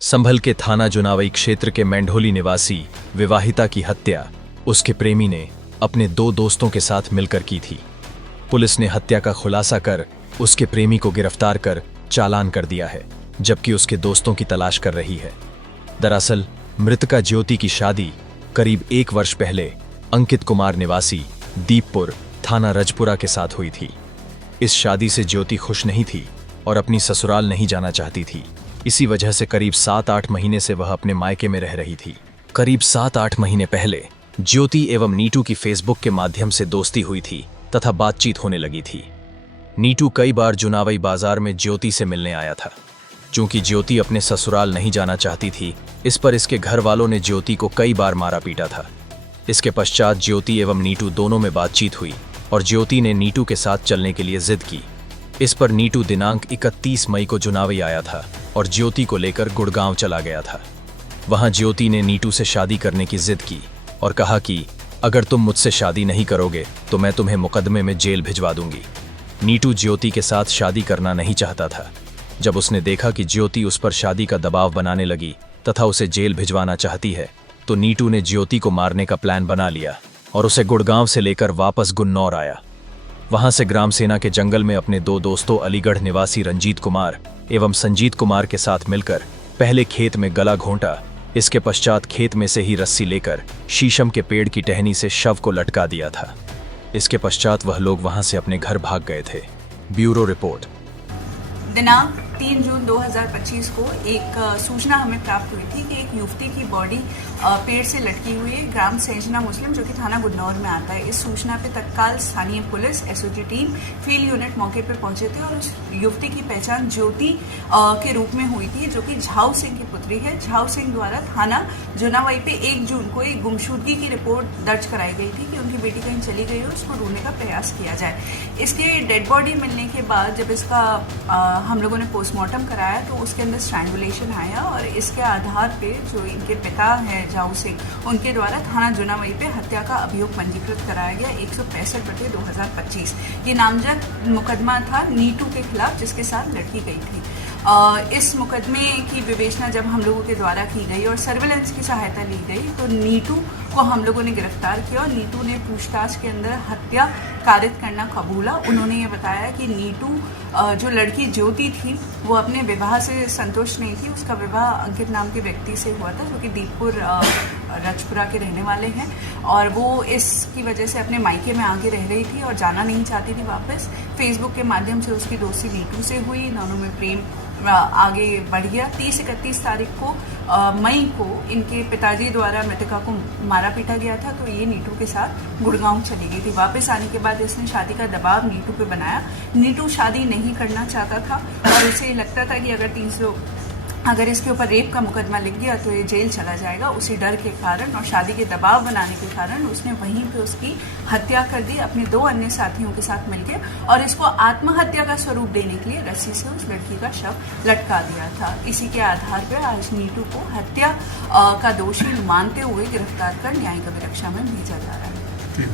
संभल के थाना जुनावई क्षेत्र के मेंढोली निवासी विवाहिता की हत्या उसके प्रेमी ने अपने दो दोस्तों के साथ मिलकर की थी। पुलिस ने हत्या का खुलासा कर उसके प्रेमी को गिरफ्तार कर चालान कर दिया है, जबकि उसके दोस्तों की तलाश कर रही है। दरअसल मृतका ज्योति की शादी करीब 1 वर्ष पहले अंकित कुमार निवासी दीपपुर थाना रजपुरा के साथ हुई थी। इस शादी से ज्योति खुश नहीं थी और अपनी ससुराल नहीं जाना चाहती थी। इसी वजह से करीब 7-8 महीने से वह अपने मायके में रह रही थी। करीब 7-8 महीने पहले ज्योति एवं नीटू की फेसबुक के माध्यम से दोस्ती हुई थी तथा बातचीत होने लगी थी। नीटू कई बार जुनावई बाजार में ज्योति से मिलने आया था। चूंकि ज्योति अपने ससुराल नहीं जाना चाहती थी, इस पर इसके घर वालों ने ज्योति को कई बार मारा पीटा था। इसके पश्चात ज्योति एवं नीटू दोनों में बातचीत हुई और ज्योति ने नीटू के साथ चलने के लिए जिद की। इस पर नीटू दिनांक 31 मई को जुनावई आया था और ज्योति को लेकर गुड़गांव चला गया था। वहां ज्योति ने नीटू से शादी करने की जिद की और कहा कि अगर तुम मुझसे शादी नहीं करोगे तो मैं तुम्हें मुकदमे में जेल भिजवा दूंगी। नीटू ज्योति के साथ शादी करना नहीं चाहता था। जब उसने देखा कि ज्योति उस पर शादी का दबाव बनाने लगी तथा उसे जेल भिजवाना चाहती है, तो नीटू ने ज्योति को मारने का प्लान बना लिया और उसे गुड़गांव से लेकर वापस गुन्नौर आया। वहां से ग्राम सेना के जंगल में अपने दो दोस्तों अलीगढ़ निवासी रंजीत कुमार एवं संजीत कुमार के साथ मिलकर पहले खेत में गला घोंटा। इसके पश्चात खेत में से ही रस्सी लेकर शीशम के पेड़ की टहनी से शव को लटका दिया था। इसके पश्चात वह लोग वहां से अपने घर भाग गए थे। Bureau report. दिनांक 3 जून 2025 को एक सूचना हमें प्राप्त हुई थी कि एक युवती की बॉडी पेड़ से लटकी हुई है ग्राम सेंजना मुस्लिम, जो कि थाना गुन्नौर में आता है। इस सूचना पे तत्काल स्थानीय police SOG team field unit मौके पर पहुंचे थे और उस युवती की पहचान ज्योति के रूप में हुई थी, जो कि झाऊ सिंह की पुत्री है। झाऊ सिंह द्वारा थाना जुनावई पे 1 जून को एक गुमशुदगी की रिपोर्ट दर्ज कराई गई थी कि उनकी बेटी कहीं चली गई हो, उसको ढूंढने का प्रयास किया जाए। इसके डेड बॉडी मिलने के बाद जब इसका हम लोगों ने पोस्टमार्टम कराया तो उसके अंदर स्ट्रैंगुलेशन आया और इसके आधार पे जो इनके पिता हैं झाऊ सिंह, उनके द्वारा थाना जुनावई पे हत्या का अभियोग पंजीकृत कराया गया 165/2025। ये नामजद मुकदमा था नीटू के खिलाफ, जिसके साथ लड़की गई थी। इस मुकदमे की विवेचना जब हम लोगों के द्वारा की गई और सर्विलेंस की सहायता ली गई तो नीटू को हम लोगों ने गिरफ्तार किया और नीटू ने पूछताछ के अंदर हत्या कारित करना कबूला। उन्होंने ये बताया कि नीटू जो लड़की ज्योति थी वो अपने विवाह से संतुष्ट नहीं थी। उसका विवाह अंकित नाम के व्यक्ति से हुआ था, जो कि दीपपुर रजपुरा के रहने वाले हैं, और वो इसकी वजह से अपने मायके में आके रह रही थी और जाना नहीं चाहती थी वापस। फेसबुक के माध्यम से उसकी दोस्ती नीटू से हुई, दोनों में प्रेम आगे बढ़ गया। 30-31 तारीख को मई को इनके पिताजी द्वारा मृतका को मारा पीटा गया था, तो ये नीटू के साथ गुड़गांव चली गई थी। वापस आने के बाद इसने शादी का दबाव नीटू पे बनाया। नीटू शादी नहीं करना चाहता था और उसे लगता था कि अगर इसके ऊपर रेप का मुकदमा लिख गया तो ये जेल चला जाएगा। उसी डर के कारण और शादी के दबाव बनाने के कारण उसने वहीं पे उसकी हत्या कर दी अपने 2 अन्य साथियों के साथ मिलकर, और इसको आत्महत्या का स्वरूप देने के लिए रस्सी से उस लड़की का शव लटका दिया था। इसी के आधार पर आज नीटू को हत्या का दोषी मानते हुए गिरफ्तार कर न्यायिक अभिरक्षा में भेजा जा रहा है।